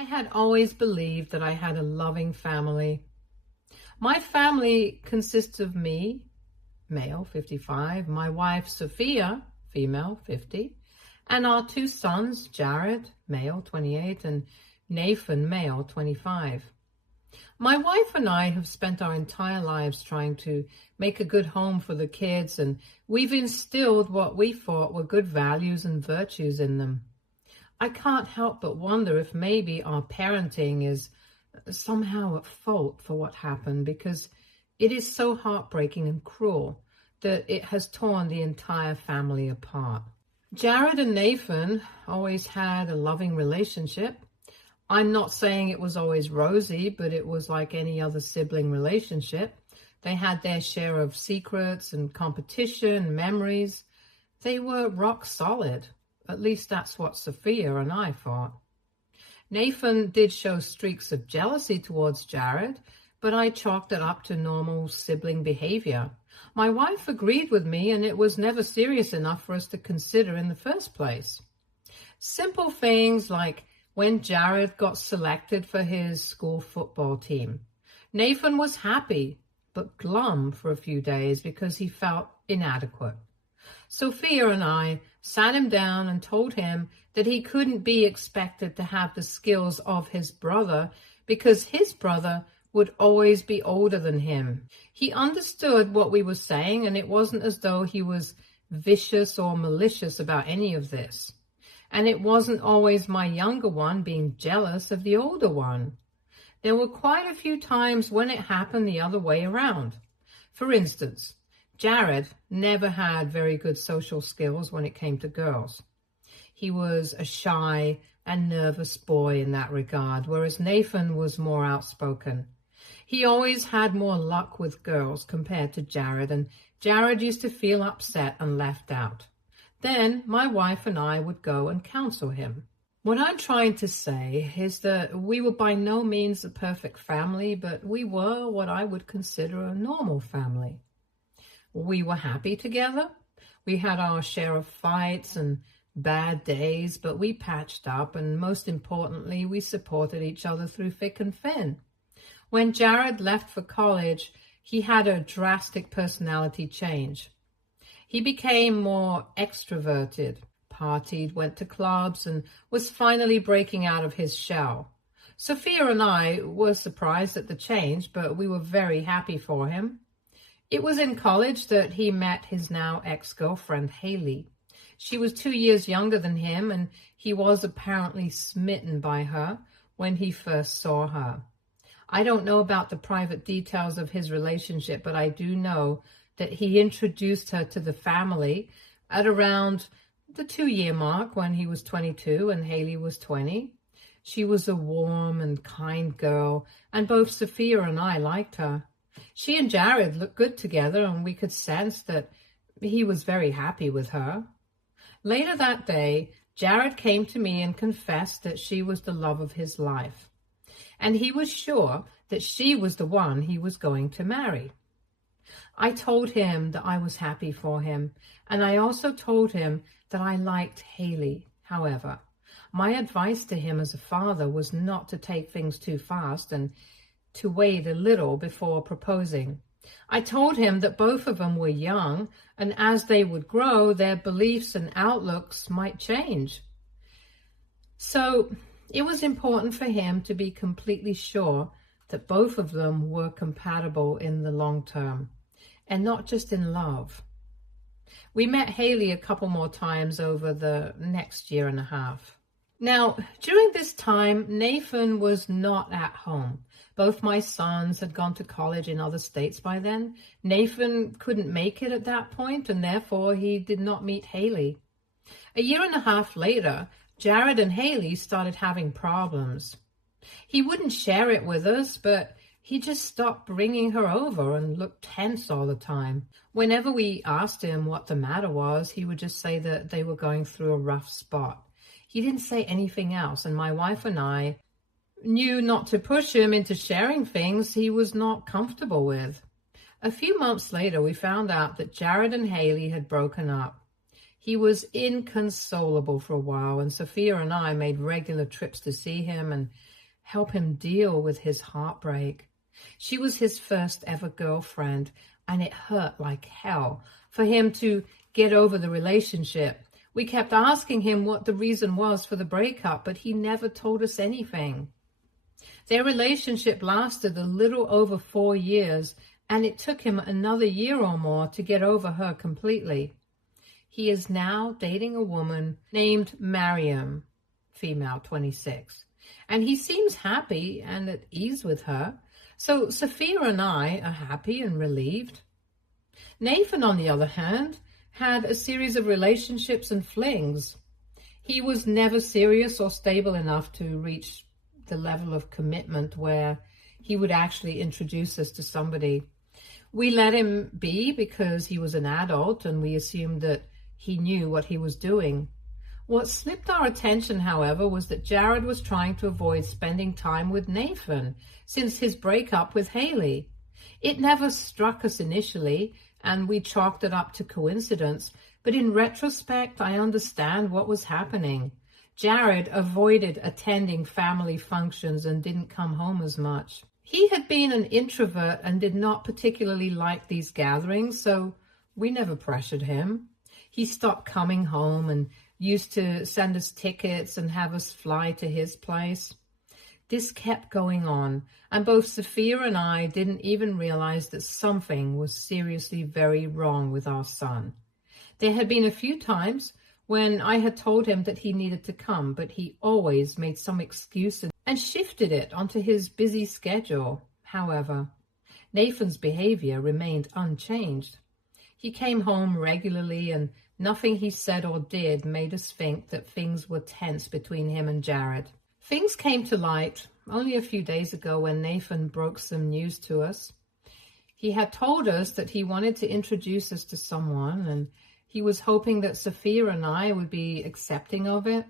I had always believed that I had a loving family. My family consists of me, male, 55, my wife, Sophia, female, 50, and our two sons, Jared, male, 28, and Nathan, male, 25. My wife and I have spent our entire lives trying to make a good home for the kids, and we've instilled what we thought were good values and virtues in them. I can't help but wonder if maybe our parenting is somehow at fault for what happened, because it is so heartbreaking and cruel that it has torn the entire family apart. Jared and Nathan always had a loving relationship. I'm not saying it was always rosy, but it was like any other sibling relationship. They had their share of secrets and competition, memories. They were rock solid. At least that's what Sophia and I thought. Nathan did show streaks of jealousy towards Jared, but I chalked it up to normal sibling behavior. My wife agreed with me, and it was never serious enough for us to consider in the first place. Simple things like when Jared got selected for his school football team. Nathan was happy, but glum for a few days because he felt inadequate. Sophia and I sat him down and told him that he couldn't be expected to have the skills of his brother because his brother would always be older than him. He understood what we were saying, and it wasn't as though he was vicious or malicious about any of this. And it wasn't always my younger one being jealous of the older one. There were quite a few times when it happened the other way around. For instance, Jared never had very good social skills when it came to girls. He was a shy and nervous boy in that regard, whereas Nathan was more outspoken. He always had more luck with girls compared to Jared, and Jared used to feel upset and left out. Then my wife and I would go and counsel him. What I'm trying to say is that we were by no means a perfect family, but we were what I would consider a normal family. We were happy together. We had our share of fights and bad days, but we patched up, and most importantly, we supported each other through thick and thin. When Jared left for college, he had a drastic personality change. He became more extroverted, partied, went to clubs, and was finally breaking out of his shell. Sophia and I were surprised at the change, but we were very happy for him. It was in college that he met his now ex-girlfriend, Haley. She was 2 years younger than him, and he was apparently smitten by her when he first saw her. I don't know about the private details of his relationship, but I do know that he introduced her to the family at around the 2-year mark when he was 22 and Haley was 20. She was a warm and kind girl, and both Sophia and I liked her. She and Jared looked good together, and we could sense that he was very happy with her. Later that day, Jared came to me and confessed that she was the love of his life, and he was sure that she was the one he was going to marry. I told him that I was happy for him, and I also told him that I liked Haley. However, my advice to him as a father was not to take things too fast and to wait a little before proposing. I told him that both of them were young, and as they would grow, their beliefs and outlooks might change. So it was important for him to be completely sure that both of them were compatible in the long term, and not just in love. We met Haley a couple more times over the next year and a half. Now, during this time, Nathan was not at home. Both my sons had gone to college in other states by then. Nathan couldn't make it at that point, and therefore he did not meet Haley. A year and a half later, Jared and Haley started having problems. He wouldn't share it with us, but he just stopped bringing her over and looked tense all the time. Whenever we asked him what the matter was, he would just say that they were going through a rough spot. He didn't say anything else, and my wife and I knew not to push him into sharing things he was not comfortable with. A few months later, we found out that Jared and Haley had broken up. He was inconsolable for a while, and Sophia and I made regular trips to see him and help him deal with his heartbreak. She was his first ever girlfriend, and it hurt like hell for him to get over the relationship. We kept asking him what the reason was for the breakup, but he never told us anything. Their relationship lasted a little over 4 years, and it took him another year or more to get over her completely. He is now dating a woman named Mariam, female, 26, and he seems happy and at ease with her. So Sophia and I are happy and relieved. Nathan, on the other hand, had a series of relationships and flings. He was never serious or stable enough to reach the level of commitment where he would actually introduce us to somebody. We let him be because he was an adult and we assumed that he knew what he was doing. What slipped our attention, however, was that Jared was trying to avoid spending time with Nathan since his breakup with Haley. It never struck us initially, and we chalked it up to coincidence, but in retrospect, I understand what was happening. Jared avoided attending family functions and didn't come home as much. He had been an introvert and did not particularly like these gatherings, so we never pressured him. He stopped coming home and used to send us tickets and have us fly to his place. This kept going on, and both Sophia and I didn't even realize that something was seriously very wrong with our son. There had been a few times when I had told him that he needed to come, but he always made some excuse and shifted it onto his busy schedule. However, Nathan's behavior remained unchanged. He came home regularly, and nothing he said or did made us think that things were tense between him and Jared. Things came to light only a few days ago when Nathan broke some news to us. He had told us that he wanted to introduce us to someone, and he was hoping that Sophia and I would be accepting of it.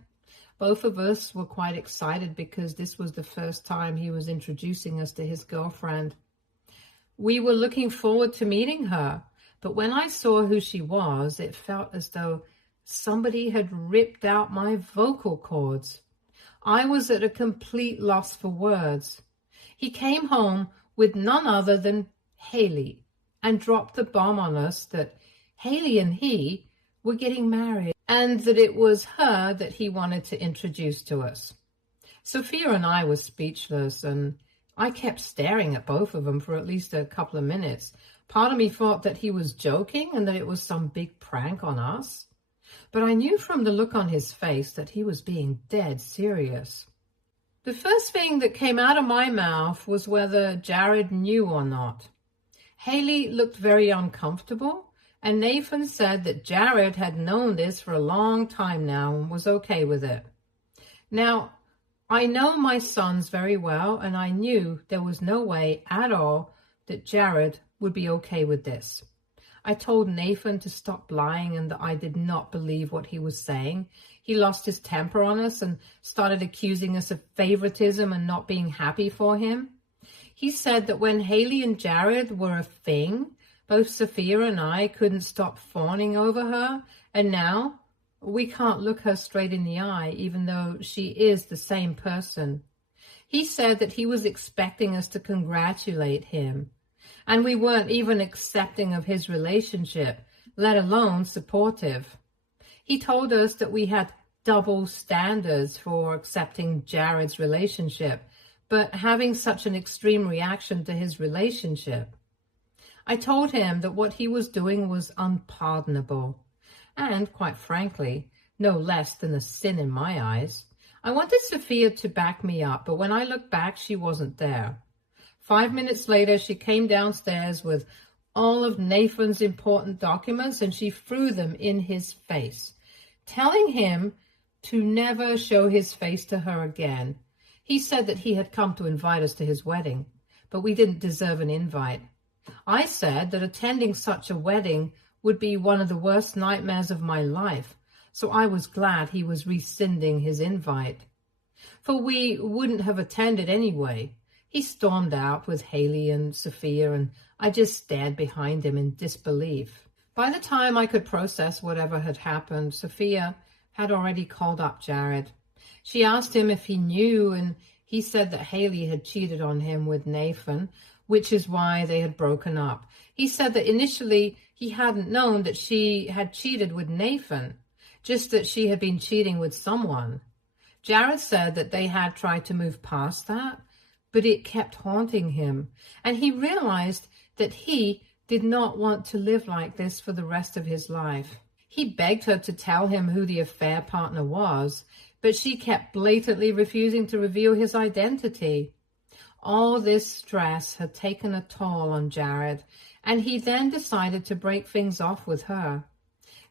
Both of us were quite excited because this was the first time he was introducing us to his girlfriend. We were looking forward to meeting her, but when I saw who she was, it felt as though somebody had ripped out my vocal cords. I was at a complete loss for words. He came home with none other than Haley and dropped the bomb on us that Haley and he were getting married and that it was her that he wanted to introduce to us. Sophia and I were speechless, and I kept staring at both of them for at least a couple of minutes. Part of me thought that he was joking and that it was some big prank on us. But I knew from the look on his face that he was being dead serious. The first thing that came out of my mouth was whether Jared knew or not. Haley looked very uncomfortable, and Nathan said that Jared had known this for a long time now and was okay with it. Now, I know my sons very well, and I knew there was no way at all that Jared would be okay with this. I told Nathan to stop lying and that I did not believe what he was saying. He lost his temper on us and started accusing us of favoritism and not being happy for him. He said that when Haley and Jared were a thing, both Sophia and I couldn't stop fawning over her, and now we can't look her straight in the eye, even though she is the same person. He said that he was expecting us to congratulate him, and we weren't even accepting of his relationship, let alone supportive. He told us that we had double standards for accepting Jared's relationship, but having such an extreme reaction to his relationship. I told him that what he was doing was unpardonable, and, quite frankly, no less than a sin in my eyes. I wanted Sophia to back me up, but when I looked back, she wasn't there. 5 minutes later, she came downstairs with all of Nathan's important documents, and she threw them in his face, telling him to never show his face to her again. He said that he had come to invite us to his wedding, but we didn't deserve an invite. I said that attending such a wedding would be one of the worst nightmares of my life, so I was glad he was rescinding his invite. For we wouldn't have attended anyway. He stormed out with Haley and Sophia, and I just stared behind him in disbelief. By the time I could process whatever had happened, Sophia had already called up Jared. She asked him if he knew, and he said that Haley had cheated on him with Nathan, which is why they had broken up. He said that initially he hadn't known that she had cheated with Nathan, just that she had been cheating with someone. Jared said that they had tried to move past that, but it kept haunting him, and he realized that he did not want to live like this for the rest of his life. He begged her to tell him who the affair partner was, but she kept blatantly refusing to reveal his identity. All this stress had taken a toll on Jared, and he then decided to break things off with her.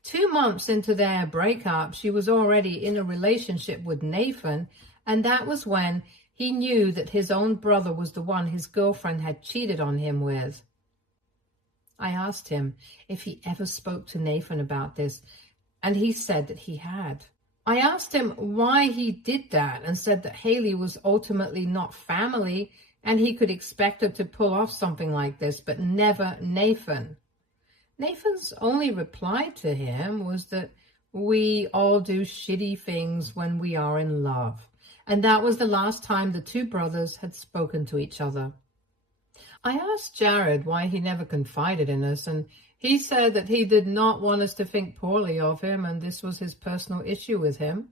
2 months into their breakup, she was already in a relationship with Nathan, and that was when he knew that his own brother was the one his girlfriend had cheated on him with. I asked him if he ever spoke to Nathan about this, and he said that he had. I asked him why he did that and said that Haley was ultimately not family and he could expect her to pull off something like this, but never Nathan. Nathan's only reply to him was that we all do shitty things when we are in love, and that was the last time the two brothers had spoken to each other. I asked Jared why he never confided in us, and he said that he did not want us to think poorly of him, and this was his personal issue with him,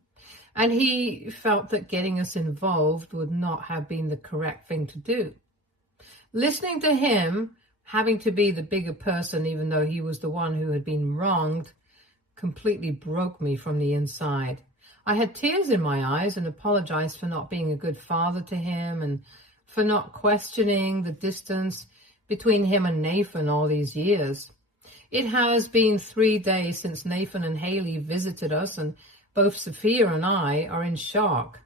and he felt that getting us involved would not have been the correct thing to do. Listening to him, having to be the bigger person even though he was the one who had been wronged, completely broke me from the inside. I had tears in my eyes and apologized for not being a good father to him and for not questioning the distance between him and Nathan all these years. It has been 3 days since Nathan and Haley visited us, and both Sophia and I are in shock.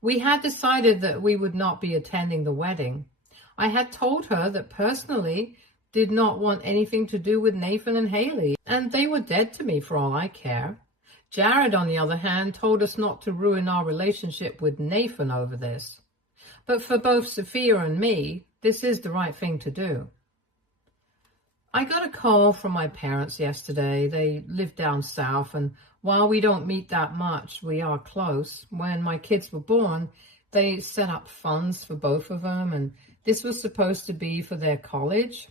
We had decided that we would not be attending the wedding. I had told her that personally did not want anything to do with Nathan and Haley, and they were dead to me for all I care. Jared, on the other hand, told us not to ruin our relationship with Nathan over this. But for both Sophia and me, this is the right thing to do. I got a call from my parents yesterday. They live down south, and while we don't meet that much, we are close. When my kids were born, they set up funds for both of them, and this was supposed to be for their college.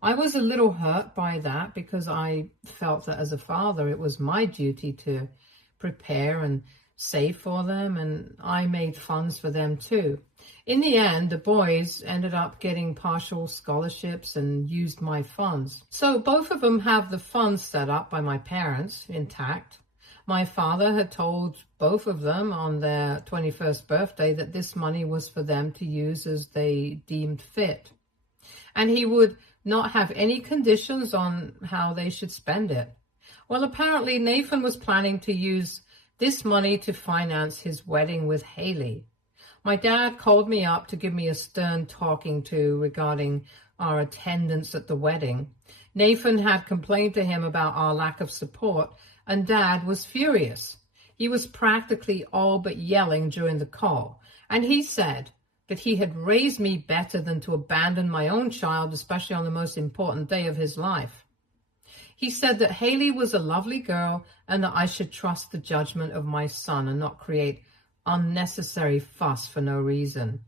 I was a little hurt by that because I felt that as a father, it was my duty to prepare and save for them, and I made funds for them too. In the end, the boys ended up getting partial scholarships and used my funds. So both of them have the funds set up by my parents intact. My father had told both of them on their 21st birthday that this money was for them to use as they deemed fit. And he would not have any conditions on how they should spend it. Well, apparently Nathan was planning to use this money to finance his wedding with Haley. My dad called me up to give me a stern talking to regarding our attendance at the wedding. Nathan had complained to him about our lack of support, and Dad was furious. He was practically all but yelling during the call, and he said that he had raised me better than to abandon my own child, especially on the most important day of his life. He said that Haley was a lovely girl and that I should trust the judgment of my son and not create unnecessary fuss for no reason.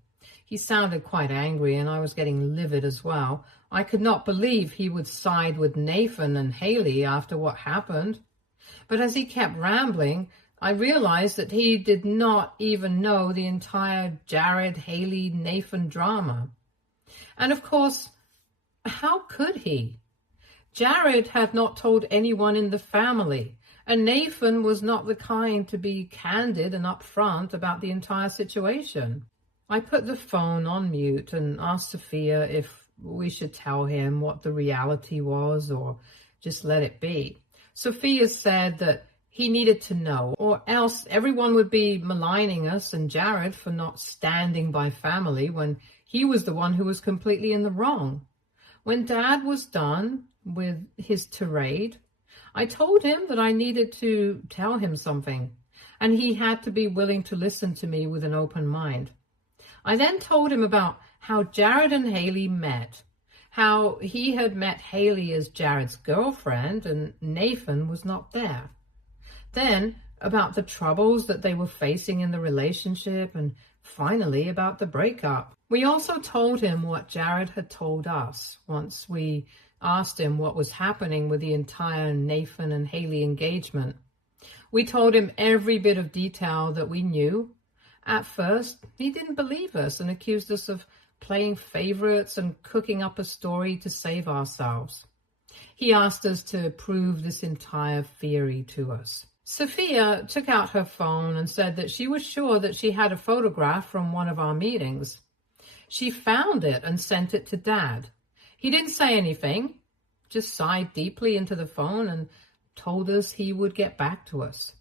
He sounded quite angry, and I was getting livid as well. I could not believe he would side with Nathan and Haley after what happened. But as he kept rambling, I realized that he did not even know the entire Jared, Haley, Nathan drama. And of course, how could he? Jared had not told anyone in the family, and Nathan was not the kind to be candid and upfront about the entire situation. I put the phone on mute and asked Sophia if we should tell him what the reality was or just let it be. Sophia said that he needed to know, or else everyone would be maligning us and Jared for not standing by family when he was the one who was completely in the wrong. When Dad was done with his tirade, I told him that I needed to tell him something, and he had to be willing to listen to me with an open mind. I then told him about how Jared and Haley met, how he had met Haley as Jared's girlfriend and Nathan was not there. Then about the troubles that they were facing in the relationship, and finally about the breakup. We also told him what Jared had told us once we asked him what was happening with the entire Nathan and Haley engagement. We told him every bit of detail that we knew. At first, he didn't believe us and accused us of playing favorites and cooking up a story to save ourselves. He asked us to prove this entire theory to us. Sophia took out her phone and said that she was sure that she had a photograph from one of our meetings. She found it and sent it to Dad. He didn't say anything, just sighed deeply into the phone and told us he would get back to us.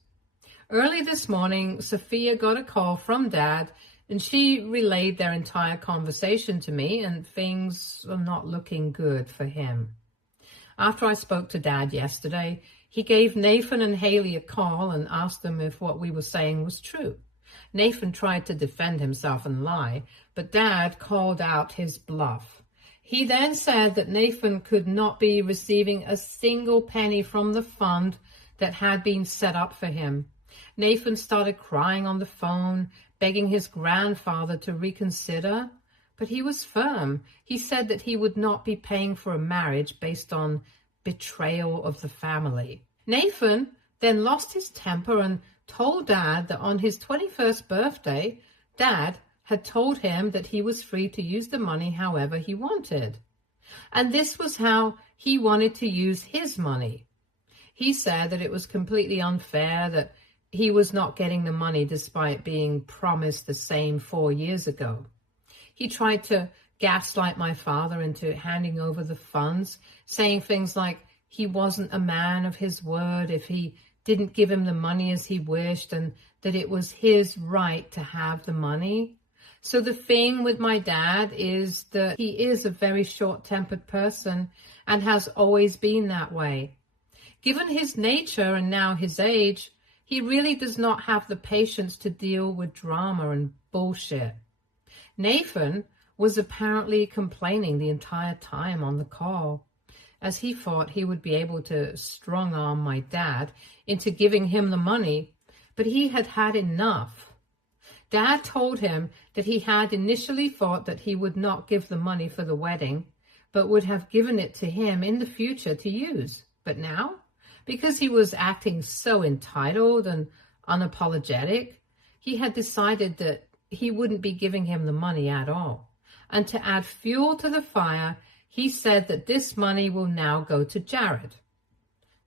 Early this morning, Sophia got a call from Dad, and she relayed their entire conversation to me, and things are not looking good for him. After I spoke to Dad yesterday, he gave Nathan and Haley a call and asked them if what we were saying was true. Nathan tried to defend himself and lie, but Dad called out his bluff. He then said that Nathan could not be receiving a single penny from the fund that had been set up for him. Nathan started crying on the phone, begging his grandfather to reconsider, but he was firm. He said that he would not be paying for a marriage based on betrayal of the family. Nathan then lost his temper and told Dad that on his 21st birthday, Dad had told him that he was free to use the money however he wanted. And this was how he wanted to use his money. He said that it was completely unfair that he was not getting the money despite being promised the same 4 years ago. He tried to gaslight my father into handing over the funds, saying things like he wasn't a man of his word if he didn't give him the money as he wished, and that it was his right to have the money. So the thing with my dad is that he is a very short-tempered person and has always been that way. Given his nature and now his age, he really does not have the patience to deal with drama and bullshit. Nathan was apparently complaining the entire time on the call, as he thought he would be able to strong-arm my dad into giving him the money, but he had had enough. Dad told him that he had initially thought that he would not give the money for the wedding, but would have given it to him in the future to use. But now, because he was acting so entitled and unapologetic, he had decided that he wouldn't be giving him the money at all. And to add fuel to the fire, he said that this money will now go to Jared.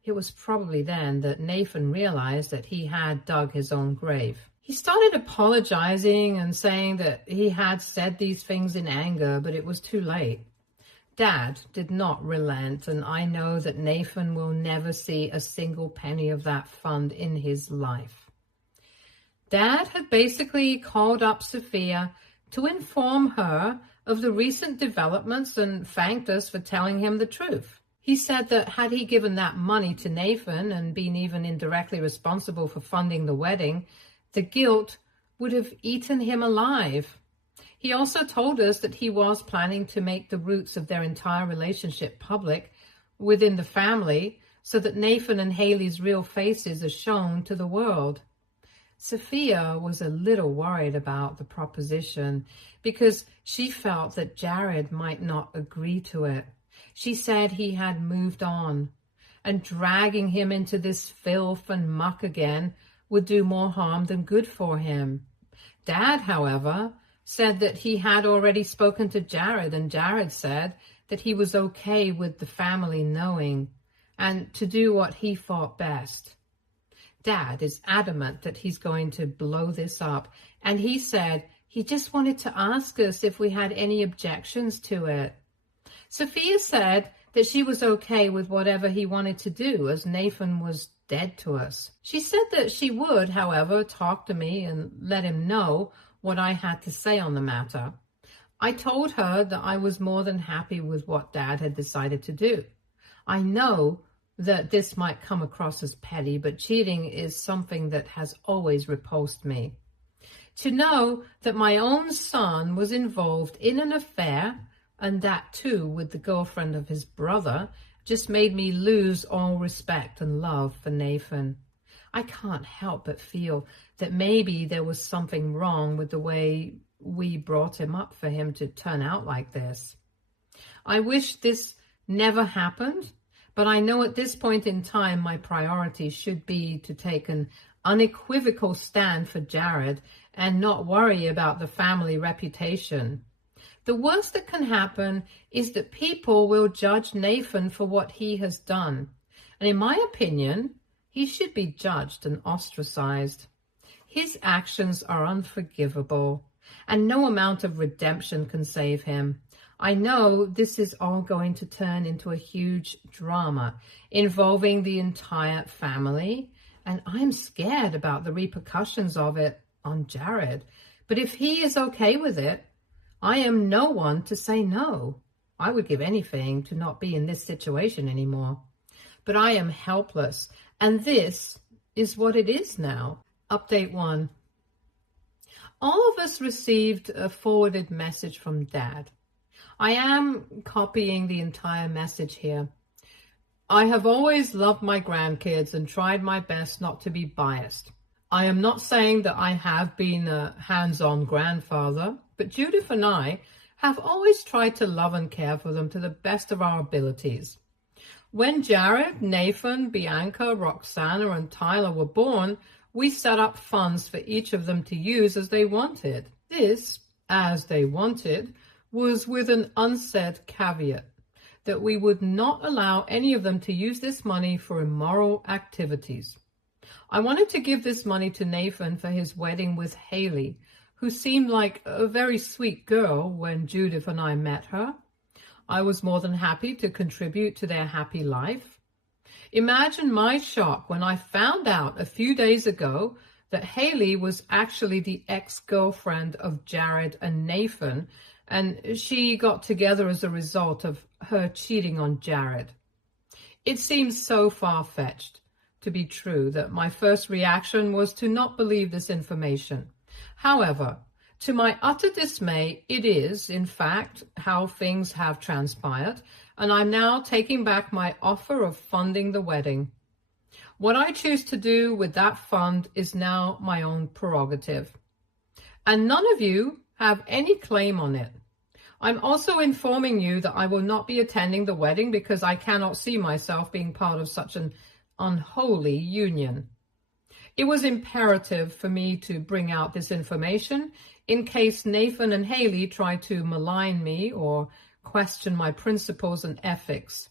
It was probably then that Nathan realized that he had dug his own grave. He started apologizing and saying that he had said these things in anger, but it was too late. Dad did not relent, and I know that Nathan will never see a single penny of that fund in his life. Dad had basically called up Sophia to inform her of the recent developments and thanked us for telling him the truth. He said that had he given that money to Nathan and been even indirectly responsible for funding the wedding, the guilt would have eaten him alive. He also told us that he was planning to make the roots of their entire relationship public within the family so that Nathan and Haley's real faces are shown to the world. Sophia was a little worried about the proposition because she felt that Jared might not agree to it. She said he had moved on, and dragging him into this filth and muck again would do more harm than good for him. Dad, however, said that he had already spoken to Jared, and Jared said that he was okay with the family knowing and to do what he thought best. Dad is adamant that he's going to blow this up, and he said he just wanted to ask us if we had any objections to it. Sophia said that she was okay with whatever he wanted to do, as Nathan was dead to us. She said that she would, however, talk to me and let him know what I had to say on the matter. I told her that I was more than happy with what Dad had decided to do. I know that this might come across as petty, but cheating is something that has always repulsed me. To know that my own son was involved in an affair and that too with the girlfriend of his brother, just made me lose all respect and love for Nathan. I can't help but feel that maybe there was something wrong with the way we brought him up for him to turn out like this. I wish this never happened, but I know at this point in time my priority should be to take an unequivocal stand for Jared and not worry about the family reputation. The worst that can happen is that people will judge Nathan for what he has done. And in my opinion, he should be judged and ostracized. His actions are unforgivable, and no amount of redemption can save him. I know this is all going to turn into a huge drama involving the entire family, and I'm scared about the repercussions of it on Jared. But if he is okay with it, I am no one to say no. I would give anything to not be in this situation anymore. But I am helpless, and this is what it is now. Update 1. All of us received a forwarded message from Dad. I am copying the entire message here. I have always loved my grandkids and tried my best not to be biased. I am not saying that I have been a hands-on grandfather, but Judith and I have always tried to love and care for them to the best of our abilities. When Jared, Nathan, Bianca, Roxana, and Tyler were born, we set up funds for each of them to use as they wanted. This, as they wanted, was with an unsaid caveat that we would not allow any of them to use this money for immoral activities. I wanted to give this money to Nathan for his wedding with Haley, who seemed like a very sweet girl when Judith and I met her. I was more than happy to contribute to their happy life. Imagine my shock when I found out a few days ago that Haley was actually the ex-girlfriend of Jared and Nathan, and she got together as a result of her cheating on Jared. It seems so far-fetched to be true that my first reaction was to not believe this information. However, to my utter dismay, it is, in fact, how things have transpired, and I'm now taking back my offer of funding the wedding. What I choose to do with that fund is now my own prerogative, and none of you have any claim on it. I'm also informing you that I will not be attending the wedding because I cannot see myself being part of such an unholy union. It was imperative for me to bring out this information in case Nathan and Haley try to malign me or question my principles and ethics.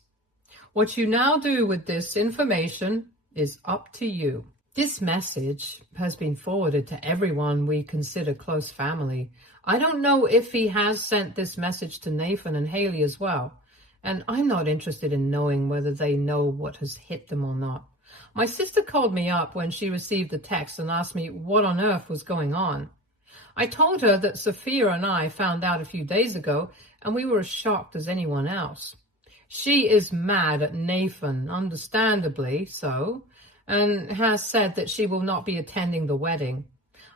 What you now do with this information is up to you. This message has been forwarded to everyone we consider close family. I don't know if he has sent this message to Nathan and Haley as well, and I'm not interested in knowing whether they know what has hit them or not. My sister called me up when she received the text and asked me what on earth was going on. I told her that Sophia and I found out a few days ago, and we were as shocked as anyone else. She is mad at Nathan, understandably so, and has said that she will not be attending the wedding.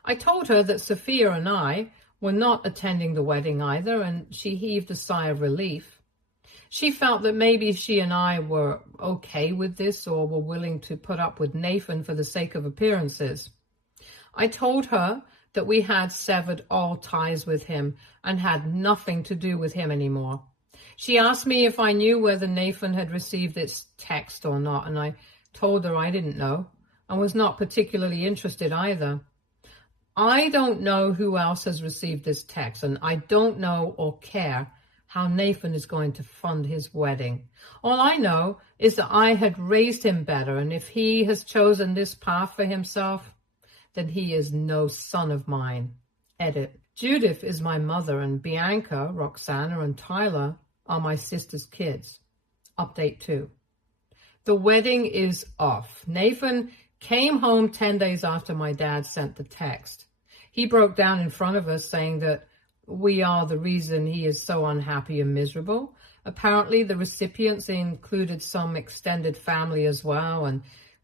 I told her that Sophia and I were not attending the wedding either, and she heaved a sigh of relief. She felt that maybe she and I were okay with this or were willing to put up with Nathan for the sake of appearances. I told her that we had severed all ties with him and had nothing to do with him anymore. She asked me if I knew whether Nathan had received this text or not, and I told her I didn't know and was not particularly interested either. I don't know who else has received this text, and I don't know or care how Nathan is going to fund his wedding. All I know is that I had raised him better, and if he has chosen this path for himself, then he is no son of mine. Edit. Judith is my mother, and Bianca, Roxana, and Tyler are my sister's kids. Update 2. The wedding is off. Nathan came home 10 days after my dad sent the text. He broke down in front of us saying that we are the reason he is so unhappy and miserable. Apparently the recipients included some extended family as well, and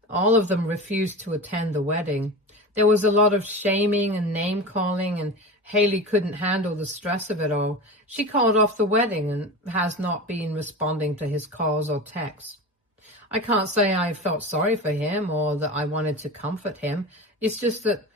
all of them refused to attend the wedding. There was a lot of shaming and name-calling, and Haley couldn't handle the stress of it all. She called off the wedding and has not been responding to his calls or texts. I can't say I felt sorry for him or that I wanted to comfort him. It's just that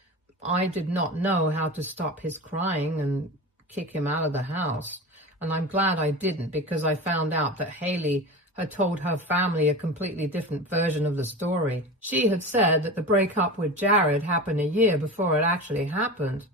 I did not know how to stop his crying and kick him out of the house. And I'm glad I didn't, because I found out that Haley had told her family a completely different version of the story. She had said that the breakup with Jared happened a year before it actually happened,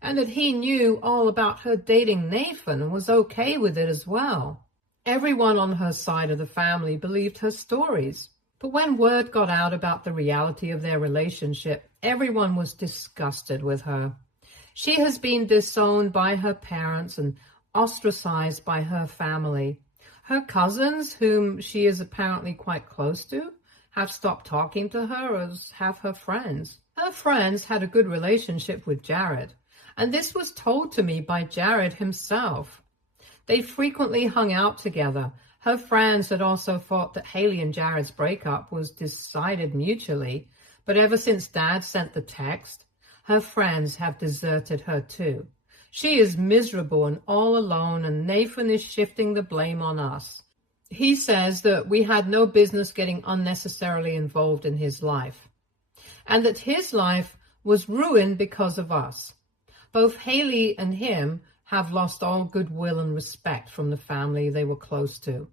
and that he knew all about her dating Nathan and was okay with it as well. Everyone on her side of the family believed her stories. But when word got out about the reality of their relationship, everyone was disgusted with her. She has been disowned by her parents and ostracized by her family. Her cousins, whom she is apparently quite close to, have stopped talking to her, as have her friends. Her friends had a good relationship with Jared, and this was told to me by Jared himself. They frequently hung out together. Her friends had also thought that Haley and Jared's breakup was decided mutually, but ever since Dad sent the text, her friends have deserted her too. She is miserable and all alone, and Nathan is shifting the blame on us. He says that we had no business getting unnecessarily involved in his life, and that his life was ruined because of us. Both Haley and him have lost all goodwill and respect from the family they were close to.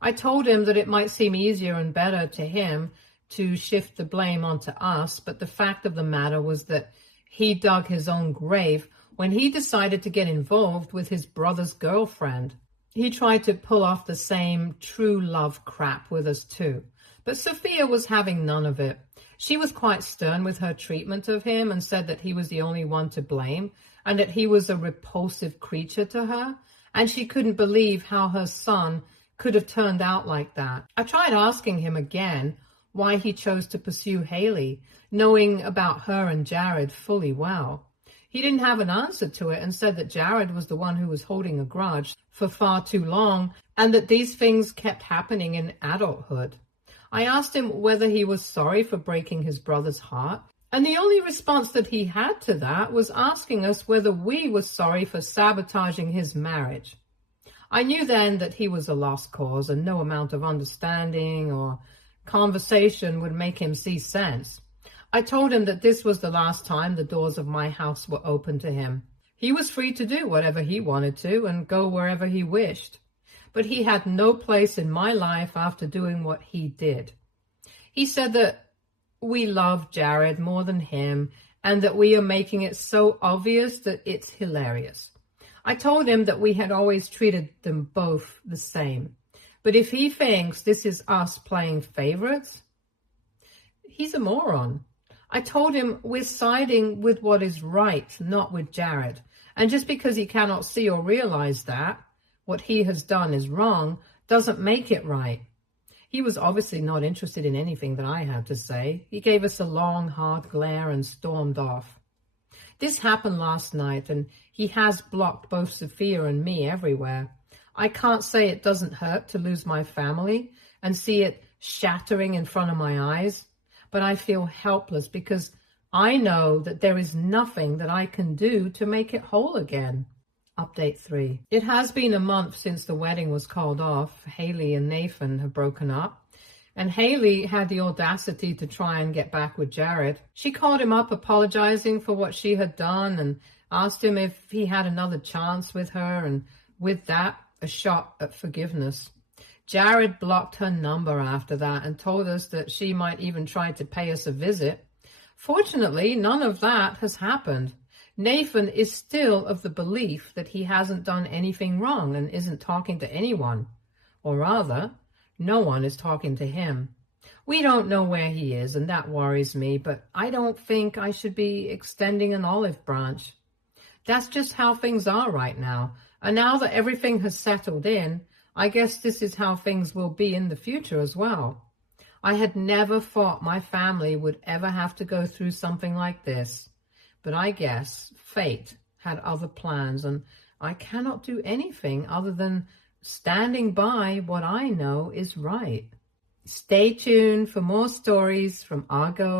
I told him that it might seem easier and better to him to shift the blame onto us, but the fact of the matter was that he dug his own grave when he decided to get involved with his brother's girlfriend. He tried to pull off the same true love crap with us too, but Sophia was having none of it. She was quite stern with her treatment of him and said that he was the only one to blame and that he was a repulsive creature to her, and she couldn't believe how her son could have turned out like that. I tried asking him again why he chose to pursue Haley, knowing about her and Jared fully well. He didn't have an answer to it and said that Jared was the one who was holding a grudge for far too long and that these things kept happening in adulthood. I asked him whether he was sorry for breaking his brother's heart, and the only response that he had to that was asking us whether we were sorry for sabotaging his marriage. I knew then that he was a lost cause and no amount of understanding or conversation would make him see sense. I told him that this was the last time the doors of my house were open to him. He was free to do whatever he wanted to and go wherever he wished, but he had no place in my life after doing what he did. He said that we love Jared more than him and that we are making it so obvious that it's hilarious. I told him that we had always treated them both the same, but if he thinks this is us playing favorites, he's a moron. I told him we're siding with what is right, not with Jared. And just because he cannot see or realize that what he has done is wrong doesn't make it right. He was obviously not interested in anything that I had to say. He gave us a long, hard glare and stormed off. This happened last night, and he has blocked both Sophia and me everywhere. I can't say it doesn't hurt to lose my family and see it shattering in front of my eyes, but I feel helpless because I know that there is nothing that I can do to make it whole again. Update 3. It has been a month since the wedding was called off. Haley and Nathan have broken up, and Haley had the audacity to try and get back with Jared. She called him up apologizing for what she had done and asked him if he had another chance with her, and with that, a shot at forgiveness. Jared blocked her number after that and told us that she might even try to pay us a visit. Fortunately, none of that has happened. Nathan is still of the belief that he hasn't done anything wrong and isn't talking to anyone. Or rather, no one is talking to him. We don't know where he is, and that worries me, but I don't think I should be extending an olive branch. That's just how things are right now. And now that everything has settled in, I guess this is how things will be in the future as well. I had never thought my family would ever have to go through something like this, but I guess fate had other plans, and I cannot do anything other than standing by what I know is right. Stay tuned for more stories from Argo